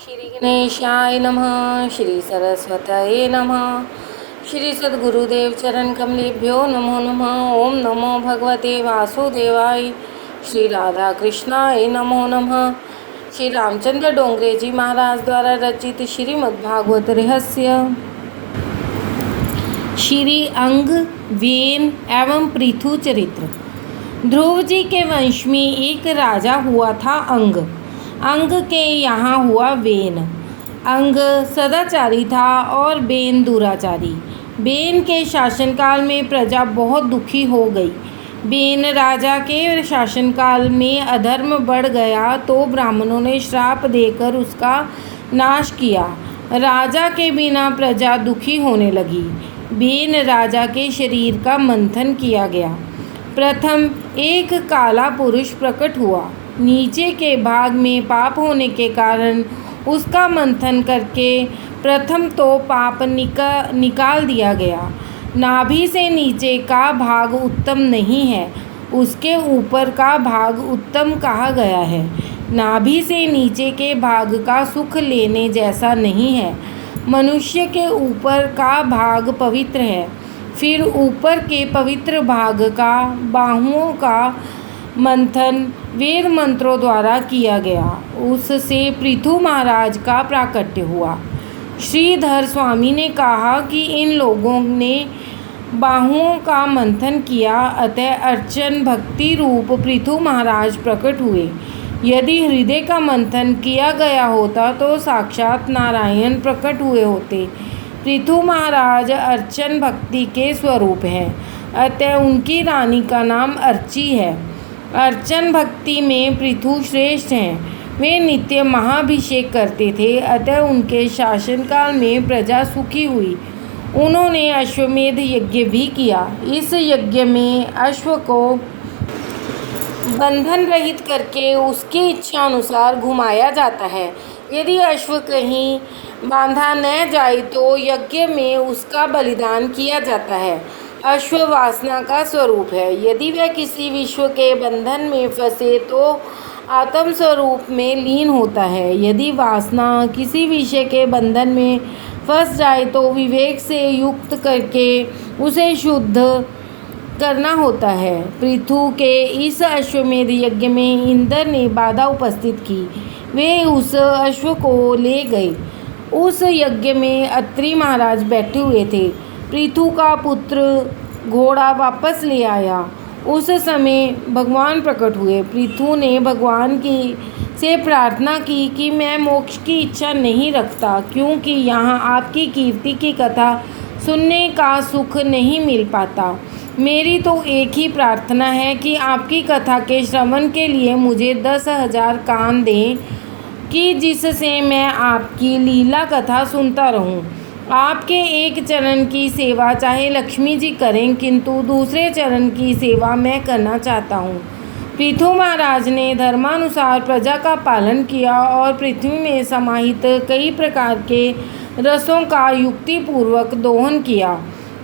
श्री गणेशाय नमः। श्री सरस्वत्यै नमः। श्री सद्गुरुदेव चरण कमलेभ्यो नमो नमः। ओम नमो भगवते वासुदेवाय। श्री राधा कृष्णाय नमो नमः। श्री रामचंद्र डोंगरे जी महाराज द्वारा रचित श्रीमद्भागवत रहस्य श्री अंग, वेन एवं पृथु चरित्र। ध्रुव जी के वंश में एक राजा हुआ था अंग। अंग के यहाँ हुआ वेन। अंग सदाचारी था और बेन दुराचारी। बेन के शासनकाल में प्रजा बहुत दुखी हो गई। बेन राजा के शासनकाल में अधर्म बढ़ गया तो ब्राह्मणों ने श्राप देकर उसका नाश किया। राजा के बिना प्रजा दुखी होने लगी। बेन राजा के शरीर का मंथन किया गया। प्रथम एक काला पुरुष प्रकट हुआ। नीचे के भाग में पाप होने के कारण उसका मंथन करके प्रथम तो पाप निकाल दिया गया। नाभि से नीचे का भाग उत्तम नहीं है, उसके ऊपर का भाग उत्तम कहा गया है। नाभि से नीचे के भाग का सुख लेने जैसा नहीं है। मनुष्य के ऊपर का भाग पवित्र है। फिर ऊपर के पवित्र भाग का बाहुओं का मंथन वेद मंत्रों द्वारा किया गया। उससे पृथु महाराज का प्राकट्य हुआ। श्रीधर स्वामी ने कहा कि इन लोगों ने बाहुओं का मंथन किया, अतः अर्चन भक्ति रूप पृथु महाराज प्रकट हुए। यदि हृदय का मंथन किया गया होता तो साक्षात नारायण प्रकट हुए होते। पृथु महाराज अर्चन भक्ति के स्वरूप हैं, अतः उनकी रानी का नाम अर्ची है। अर्चन भक्ति में पृथु श्रेष्ठ हैं। वे नित्य महाभिषेक करते थे, अतः उनके शासनकाल में प्रजा सुखी हुई। उन्होंने अश्वमेध यज्ञ भी किया। इस यज्ञ में अश्व को बंधन रहित करके उसकी इच्छा अनुसार घुमाया जाता है। यदि अश्व कहीं बांधा न जाए तो यज्ञ में उसका बलिदान किया जाता है। अश्व वासना का स्वरूप है। यदि वह किसी विश्व के बंधन में फंसे तो आत्म स्वरूप में लीन होता है। यदि वासना किसी विषय के बंधन में फंस जाए तो विवेक से युक्त करके उसे शुद्ध करना होता है। पृथु के इस अश्वमेध यज्ञ में इंद्र ने बाधा उपस्थित की। वे उस अश्व को ले गए। उस यज्ञ में अत्रि महाराज बैठे हुए थे। पृथु का पुत्र घोड़ा वापस ले आया। उस समय भगवान प्रकट हुए। पृथु ने भगवान की से प्रार्थना की कि मैं मोक्ष की इच्छा नहीं रखता, क्योंकि यहाँ आपकी कीर्ति की कथा सुनने का सुख नहीं मिल पाता। मेरी तो एक ही प्रार्थना है कि आपकी कथा के श्रवण के लिए मुझे 10,000 कान दें कि जिससे मैं आपकी लीला कथा सुनता रहूं। आपके एक चरण की सेवा चाहे लक्ष्मी जी करें, किंतु दूसरे चरण की सेवा मैं करना चाहता हूँ। पृथु महाराज ने धर्मानुसार प्रजा का पालन किया और पृथ्वी में समाहित कई प्रकार के रसों का युक्तिपूर्वक दोहन किया।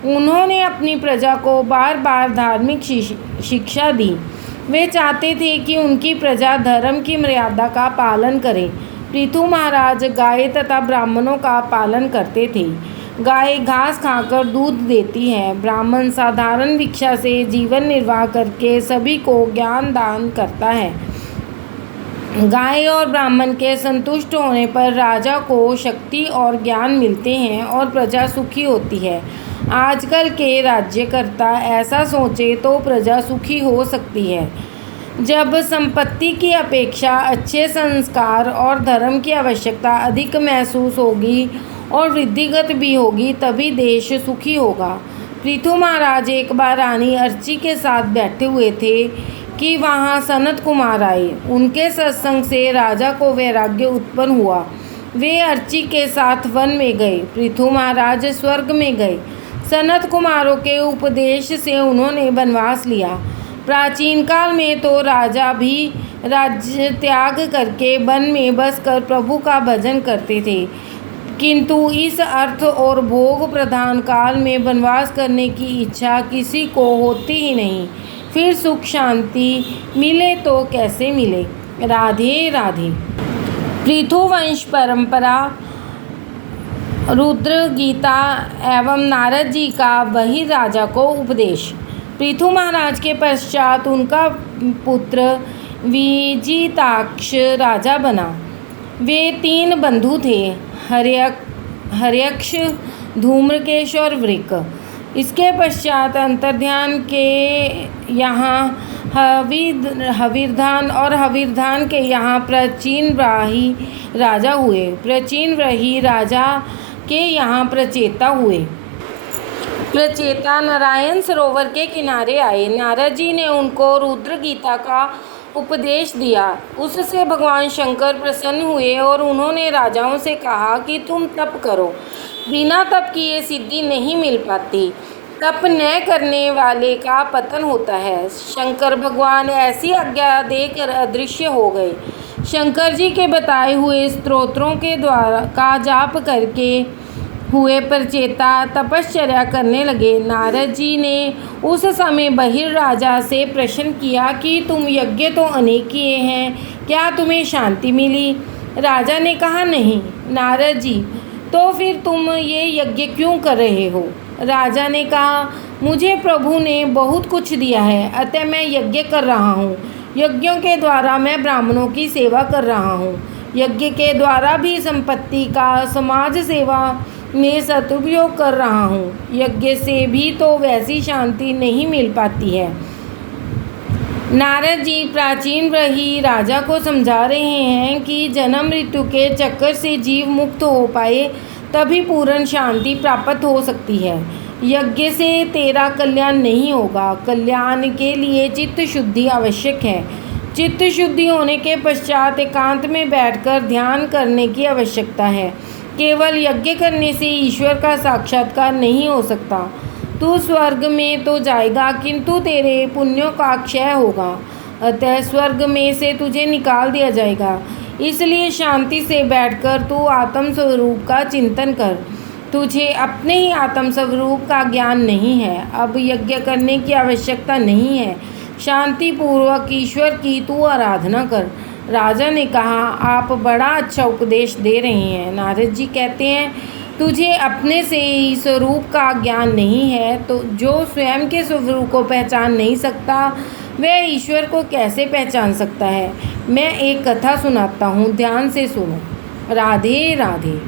उन्होंने अपनी प्रजा को बार बार धार्मिक शिक्षा दी। वे चाहते थे कि उनकी प्रजा धर्म की मर्यादा का पालन करे। पृथु महाराज गाय तथा ब्राह्मणों का पालन करते थे। गाय घास खाकर दूध देती है। ब्राह्मण साधारण भिक्षा से जीवन निर्वाह करके सभी को ज्ञान दान करता है। गाय और ब्राह्मण के संतुष्ट होने पर राजा को शक्ति और ज्ञान मिलते हैं और प्रजा सुखी होती है। आजकल के राज्यकर्ता ऐसा सोचे तो प्रजा सुखी हो सकती है। जब संपत्ति की अपेक्षा अच्छे संस्कार और धर्म की आवश्यकता अधिक महसूस होगी और वृद्धिगत भी होगी, तभी देश सुखी होगा। पृथु महाराज एक बार रानी अर्ची के साथ बैठे हुए थे कि वहाँ सनत कुमार आए। उनके सत्संग से राजा को वैराग्य उत्पन्न हुआ। वे अर्ची के साथ वन में गए। पृथु महाराज स्वर्ग में गए। सनत कुमारों के उपदेश से उन्होंने वनवास लिया। प्राचीन काल में तो राजा भी राज्य त्याग करके वन में बसकर प्रभु का भजन करते थे, किंतु इस अर्थ और भोग प्रधान काल में वनवास करने की इच्छा किसी को होती ही नहीं। फिर सुख शांति मिले तो कैसे मिले। राधे राधे। पृथुवंश परंपरा, रुद्र गीता एवं नारद जी का बहिर राजा को उपदेश। पृथु महाराज के पश्चात उनका पुत्र विजिताक्ष राजा बना। वे 3 बंधु थे, हर्यक्ष, धूम्रकेश और वृक। इसके पश्चात अंतर्ध्यान के यहाँ हविर्धान और हविर्धान के यहाँ प्रचीनव्राही राजा हुए। प्रचीनव्राही राजा के यहाँ प्रचेता हुए। प्रचेता नारायण सरोवर के किनारे आए। नारद जी ने उनको रुद्र गीता का उपदेश दिया। उससे भगवान शंकर प्रसन्न हुए और उन्होंने राजाओं से कहा कि तुम तप करो, बिना तप किए सिद्धि नहीं मिल पाती। तप न करने वाले का पतन होता है। शंकर भगवान ऐसी आज्ञा देकर अदृश्य हो गए। शंकर जी के बताए हुए स्तोत्रों के द्वारा का जाप करके हुए प्रचेता तपश्चर्या करने लगे। नारद जी ने उस समय बहिर राजा से प्रश्न किया कि तुम यज्ञ तो अनेक किए हैं, क्या तुम्हें शांति मिली? राजा ने कहा नहीं। नारद जी, तो फिर तुम ये यज्ञ क्यों कर रहे हो? राजा ने कहा, मुझे प्रभु ने बहुत कुछ दिया है, अतः मैं यज्ञ कर रहा हूँ। यज्ञों के द्वारा मैं ब्राह्मणों की सेवा कर रहा हूँ। यज्ञ के द्वारा भी संपत्ति का समाज सेवा में सदुपयोग कर रहा हूँ। यज्ञ से भी तो वैसी शांति नहीं मिल पाती है। नारद जी प्राचीनव्राही राजा को समझा रहे हैं कि जन्म मृत्यु के चक्कर से जीव मुक्त हो पाए तभी पूर्ण शांति प्राप्त हो सकती है। यज्ञ से तेरा कल्याण नहीं होगा। कल्याण के लिए चित्त शुद्धि आवश्यक है। चित्त शुद्धि होने के पश्चात एकांत में बैठकर ध्यान करने की आवश्यकता है। केवल यज्ञ करने से ईश्वर का साक्षात्कार नहीं हो सकता। तू स्वर्ग में तो जाएगा, किंतु तेरे पुण्यों का क्षय होगा, अतः स्वर्ग में से तुझे निकाल दिया जाएगा। इसलिए शांति से बैठकर तू आत्म स्वरूप का चिंतन कर। तुझे अपने ही आत्म स्वरूप का ज्ञान नहीं है। अब यज्ञ करने की आवश्यकता नहीं है। शांति पूर्वक ईश्वर की तू आराधना कर। राजा ने कहा, आप बड़ा अच्छा उपदेश दे रहे हैं। नारद जी कहते हैं, तुझे अपने से ही स्वरूप का ज्ञान नहीं है, तो जो स्वयं के स्वरूप को पहचान नहीं सकता वह ईश्वर को कैसे पहचान सकता है? मैं एक कथा सुनाता हूँ, ध्यान से सुनो। राधे राधे।